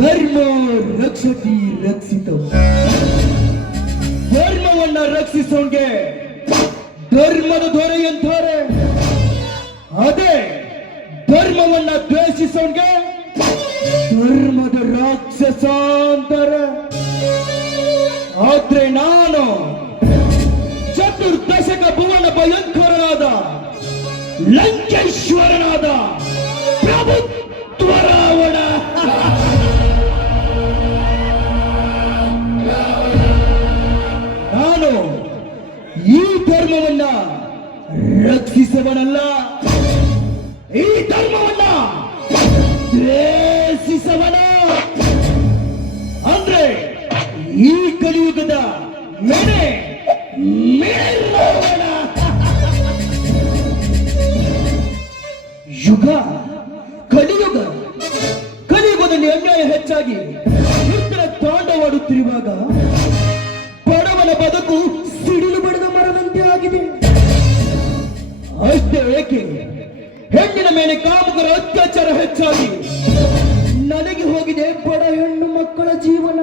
ಧರ್ಮ ರಕ್ಷತಿ ರಕ್ಷಿತವು. ಧರ್ಮವನ್ನ ರಕ್ಷಿಸೋಂಗೆ ಧರ್ಮದ ದೊರೆ ಅಂತಾರೆ. ಅದೇ ಧರ್ಮವನ್ನ ದ್ವೇಷಿಸೋಂಗೆ ಧರ್ಮದ ರಾಕ್ಷಸ ಅಂತಾರೆ. ಆದ್ರೆ ನಾನು ಚತುರ್ದಶಕ ಭುವನ ಭಯಂಕರನಾದ ಲಂಕೇಶ್ವರನಾದ ಪ್ರಭುತ್ವ ರಾವಣ. ನಾನು ಈ ಧರ್ಮವನ್ನ ರಕ್ಷಿಸವನಲ್ಲ, ಈ ಧರ್ಮವನ್ನ ದ್ವೇಷಿಸವನ. ಅಂದ್ರೆ ಈ ಕಲಿಯುಗದ ಮೇಲೆ ಮೇಲ್ವನ. ಯುಗ ಕಲಿಯುಗ, ಕಲಿಯುಗದಲ್ಲಿ ಅನ್ಯಾಯ ಹೆಚ್ಚಾಗಿ ಇತರ ತಾಂಡವಾಡುತ್ತಿರುವಾಗ ಬಡವನ ಬದುಕು ಸಿಡಿಲು ಬಡಿದ ಮರದಂತೆ ಆಗಿದೆ. ಅಷ್ಟೇ ಏಕೆ, ಹೆಣ್ಣಿನ ಮೇಲೆ ಕಾಮುಕರ ಅತ್ಯಾಚಾರ ಹೆಚ್ಚಾಗಿ ನನಗೆ ಹೋಗಿದೆ ಬಡ ಹೆಣ್ಣು ಮಕ್ಕಳ ಜೀವನ.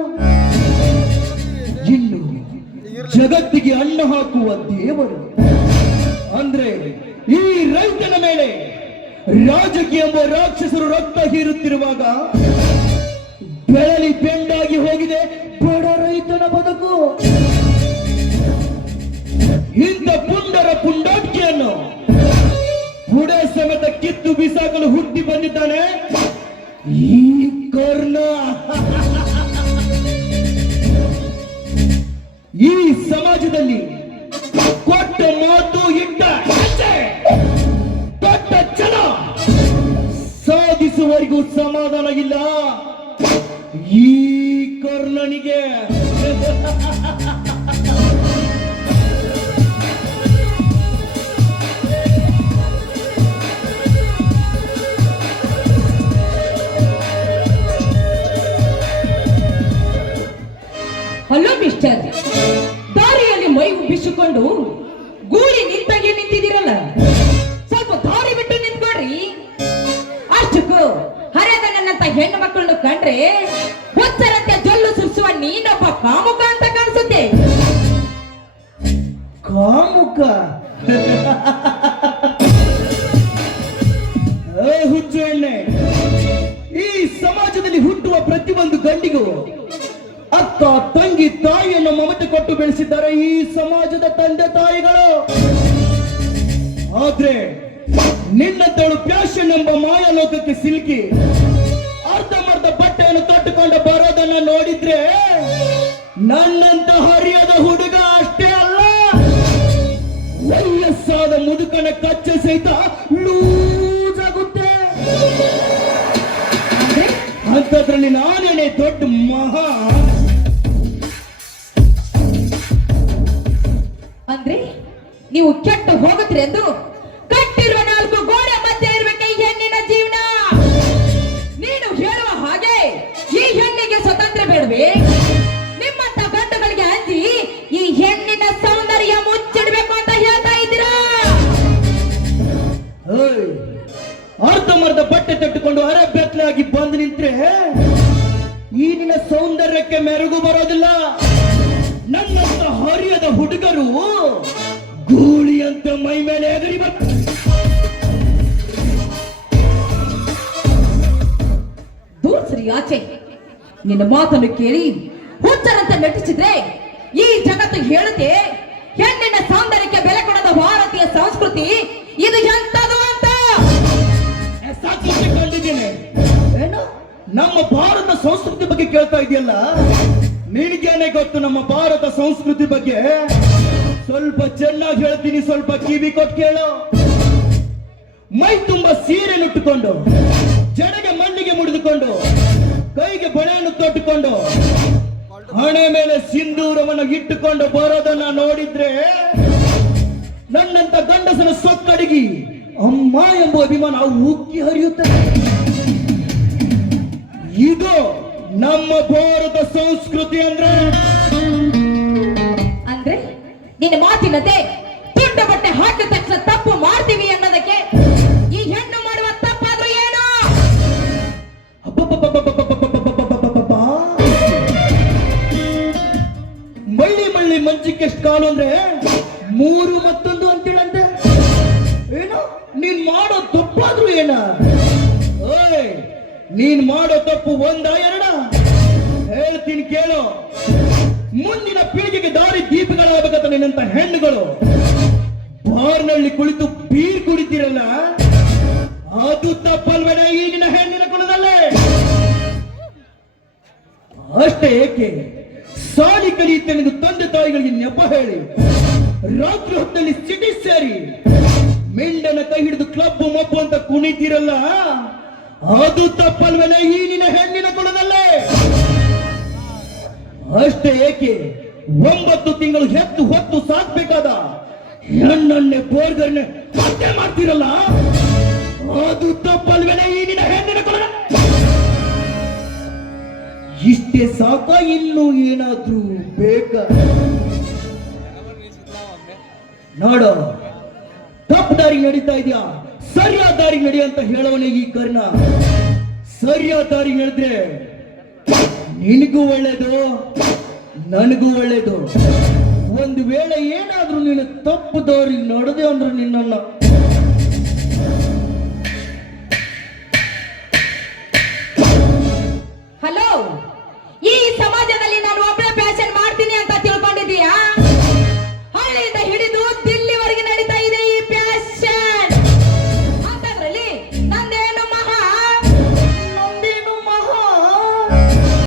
ಇನ್ನು ಜಗತ್ತಿಗೆ ಅನ್ನ ಹಾಕುವ ದೇವರು ಅಂದ್ರೆ ಈ ರೈತನ ಮೇಲೆ ರಾಜಕೀಯ ಎಂಬ ರಾಕ್ಷಸರು ರಕ್ತ ಹೀರುತ್ತಿರುವಾಗ ಬೆಳಲಿ ಬೆಂಡಾಗಿ ಹೋಗಿದೆ ಬಡ ರೈತನ ಬದುಕು. ಇಂಥ ಪುಂಡರ ಪುಂಡಾಟಿಕೆಯನ್ನು ಬುಡೆ ಸಮೇತ ಕಿತ್ತು ಬಿಸಾಕಲು ಹುಟ್ಟಿ ಬಂದಿದ್ದಾನೆ ಈ ಕರ್ಣ. ಈ ಸಮಾಜದಲ್ಲಿ ಕೊಟ್ಟ ಮಾತು ಇಟ್ಟ ಹೆಜ್ಜೆ ಕೊಟ್ಟ ಛಲ ಸಾಧಿಸುವವರೆಗೂ ಸಮಾಧಾನ ಇಲ್ಲ ಈ ಕರ್ಣನಿಗೆ. ಹಲೋ ಮಿಸ್ಟರ್, ದಾರಿಯಲ್ಲಿ ಮೈ ಉಬ್ಬಿಸಿಕೊಂಡು ಗೂಳಿ ನಿಂತಾಗೆ ನಿಂತಿದ್ದೀರಲ್ಲ, ಸ್ವಲ್ಪ ದಾರಿ ಬಿಟ್ಟು ನಿಂತ್ಕೊಡ್ರಿ. ಅಷ್ಟಕ್ಕೂ ಹರಿಯದ ನನ್ನಂತ ಹೆಣ್ಣು ಮಕ್ಕಳನ್ನು ಕಂಡ್ರೆ ಹುಚ್ಚರಂತೆ ಜೊಲ್ಲು ಸುರಿಸುವ ನೀನೊಬ್ಬ ಕಾಮುಕ ಅಂತ ಕಾಣಿಸುತ್ತೆ. ಕಾಮುಕ? ಹುಚ್ಚು ಎಣ್ಣೆ, ಈ ಸಮಾಜದಲ್ಲಿ ಹುಟ್ಟುವ ಪ್ರತಿಯೊಂದು ಗಂಡಿಗೂ ಅಕ್ಕ ತಂಗಿ ತಾಯಿಯನ್ನು ಮಮತೆ ಕೊಟ್ಟು ಬೆಳೆಸಿದ್ದಾರೆ ಈ ಸಮಾಜದ ತಂದೆ ತಾಯಿಗಳು. ಆದ್ರೆ ನಿನ್ನಂತವಳು ಫ್ಯಾಷನ್ ಎಂಬ ಮಾಯಾಲೋಕಕ್ಕೆ ಸಿಲುಕಿ ಅರ್ಧಮರ್ಧ ಬಟ್ಟೆಯನ್ನು ತೊಟ್ಟುಕೊಂಡು ಬರೋದನ್ನ ನೋಡಿದ್ರೆ ನನ್ನಂತ ಹರಿಯದ ಹುಡುಗ ಅಷ್ಟೇ ಅಲ್ಲ, ವಯಸ್ಸಾದ ಮುದುಕನ ಕಚ್ಚೆ ಸಹಿತ ಲೂಸ್ ಆಗುತ್ತೆ. ಅಂಥದ್ರಲ್ಲಿ ನಾನೇನೆ ದೊಡ್ಡ ಮಹಾ. ಅಂದ್ರೆ ನೀವು ಕೆಟ್ಟು ಹೋಗುತ್ತೀರಿ ಎಂದು ಕಟ್ಟಿರುವ 4 ಗೋಡೆ ಮಧ್ಯೆ ಇರಬೇಕು ಈ ಹೆಣ್ಣಿನ ಜೀವನ. ನೀನು ಹೇಳುವ ಹಾಗೆ ಈ ಹೆಣ್ಣಿಗೆ ಸ್ವತಂತ್ರ ಬೇಡವೇ? ನಿಮ್ಮಂತ ಗಂಡುಗಳಿಗೆ ಅಂಜಿ ಈ ಹೆಣ್ಣಿನ ಸೌಂದರ್ಯ ಮುಚ್ಚಿಡ್ಬೇಕು ಅಂತ ಹೇಳ್ತಾ ಇದ್ದೀರಾ? ಅರ್ಧಮರ್ಧ ಬಟ್ಟೆ ತಟ್ಟುಕೊಂಡು ಅರೆ ಬೆತ್ತಲಾಗಿ ಬಂದು ನಿಂತ್ರೆ ಈ ನಿನ್ನ ಸೌಂದರ್ಯಕ್ಕೆ ಮೆರುಗು ಬರೋದಿಲ್ಲ. ನನ್ನಂತ ಹರಿಯದ ಹುಡುಗರು ಗೂಳಿ ಅಂತ ಮೈ ಮೇಲೆ ಎಗರಿ ಬರ್ತಾರೆ. ದೂರ ಸರಿ ಆಚೆ. ನಿನ್ನ ಮಾತನ್ನು ಕೇಳಿ ಹುಚ್ಚರಂತ ನಟಿಸಿದ್ರೆ ಈ ಜಗತ್ತು ಹೇಳುತ್ತೆ ಹೆಣ್ಣಿನ ಸೌಂದರ್ಯಕ್ಕೆ ಬೆಲೆ ಕೊಡದ ಭಾರತೀಯ ಸಂಸ್ಕೃತಿ ಇದು ಎಂತದು ಅಂತ. ಸಾಕಷ್ಟು ಕಂಡಿದ್ದೇನೆ. ಏನು ನಮ್ಮ ಭಾರತ ಸಂಸ್ಕೃತಿ ಬಗ್ಗೆ ಕೇಳ್ತಾ ಇದೆಯಲ್ಲ, ನಿನಗೇನೆ ಗೊತ್ತು ನಮ್ಮ ಭಾರತ ಸಂಸ್ಕೃತಿ ಬಗ್ಗೆ? ಸ್ವಲ್ಪ ಚೆನ್ನಾಗಿ ಹೇಳ್ತೀನಿ, ಸ್ವಲ್ಪ ಕಿವಿ ಕೊಟ್ಟು ಕೇಳು. ಮೈ ತುಂಬಾ ಸೀರೆ ನುಟ್ಟುಕೊಂಡು, ಜಡೆಗೆ ಮಣ್ಣಿಗೆ ಮುಡಿದುಕೊಂಡು, ಕೈಗೆ ಬಳೆಯನ್ನು ತೊಟ್ಟುಕೊಂಡು, ಹಣೆ ಮೇಲೆ ಸಿಂಧೂರವನ್ನು ಇಟ್ಟುಕೊಂಡು ಬರೋದನ್ನ ನೋಡಿದ್ರೆ ನನ್ನಂತ ಗಂಡಸನ ಸೊಕ್ಕಡಿಗಿ ಅಮ್ಮ ಎಂಬ ಅಭಿಮಾನ ಉಕ್ಕಿ ಹರಿಯುತ್ತದೆ. ಇದು ನಮ್ಮ ಭಾರತ ಸಂಸ್ಕೃತಿ ಅಂದ್ರೆ ನಿನ್ನ ಮಾತಿನಂತೆ ತುಂಡ ಬಟ್ಟೆ ಹಾಕಿದ ತಕ್ಷಣ ತಪ್ಪು ಮಾಡ್ತೀವಿ ಅನ್ನೋದಕ್ಕೆ ಈ ಹೆಣ್ಣು ಮಾಡುವ ತಪ್ಪಾದ್ರೂ ಏನು? ಎಷ್ಟು ಕಾಲು ಅಂದ್ರೆ 3 ಮತ್ತೊಂದು ಅಂತೇಳಂತೆ. ಏನು ನೀನ್ ಮಾಡೋ ತಪ್ಪಾದ್ರೂ ಏನ? ಓಯ್, ನೀನ್ ಮಾಡೋ ತಪ್ಪು 1 2 ಹೇಳ್ತೀನಿ ಕೇಳು. ಮುಂದಿನ ಪೀಳಿಗೆಗೆ ದಾರಿ ದೀಪಗಳಾಗಬೇಕಂತ ನಿನ್ನಂತ ಹೆಣ್ಣುಗಳು ಬಾರ್ನಲ್ಲಿ ಕುಳಿತು ಬೀರ್ ಕುಡಿತೀರಲ್ಲ, ಅದು ತಪ್ಪಲ್ವೇನ ಈ ನಿನ್ನ ಹೆಣ್ಣಿನ ಕುಲದಲ್ಲೇ? ಅಷ್ಟೇ ಏಕೆ, ಸಾಲಿ ಕಲಿಯುತ್ತೇನೆಂದು ತಂದೆ ತಾಯಿಗಳಿಗೆ ನೆಪ ಹೇಳಿ ರಾತ್ರಿ ಹೊತ್ತಲ್ಲಿ ಸಿಟಿ ಸೇರಿ ಮೆಂಡನ ಕೈ ಹಿಡಿದು ಕ್ಲಬ್ ಮಬ್ಬು ಅಂತ ಕುಣಿತೀರಲ್ಲ, ಅದು ತಪ್ಪಲ್ವೇನ ಈ ನಿನ್ನ ಹೆಣ್ಣಿನ ಕುಲದಲ್ಲೇ? ಅಷ್ಟೇ ಏಕೆ, 9 ತಿಂಗಳು ಹೆತ್ತು ಹೊತ್ತು ಸಾಕ್ಬೇಕಾದ ಹೆಣ್ಣನ್ನೇ ಬೋರ್ಗರ್ನೆ ಹತ್ಯೆ ಮಾಡ್ತೀರಲ್ಲ, ಅದು ತಪ್ಪಲ್ವೇನ ಈ ನಿನ್ನ ಹೆಣ್ಣಿನ ಕುಲದಲ್ಲೇ? ಇಷ್ಟೇ ಸಾಕ, ಇನ್ನು ಏನಾದ್ರೂ ಬೇಕಾ? ನೋಡು, ತಪ್ಪು ದಾರಿ ನಡೀತಾ ಇದೆಯಾ, ಸರಿಯಾದ ದಾರಿ ನಡಿ ಅಂತ ಹೇಳವನೇ ಈ ಕರ್ಣ. ಸರಿಯಾದ ದಾರಿ ನಡೆದ್ರೆ ನಿನಗೂ ಒಳ್ಳೇದು, ನನಗೂ ಒಳ್ಳೇದು. ಒಂದು ವೇಳೆ ಏನಾದ್ರೂ ನೀನು ತಪ್ಪು ದಾರಿ ನಡೆದೆ ಅಂದ್ರೆ ನಿನ್ನನ್ನ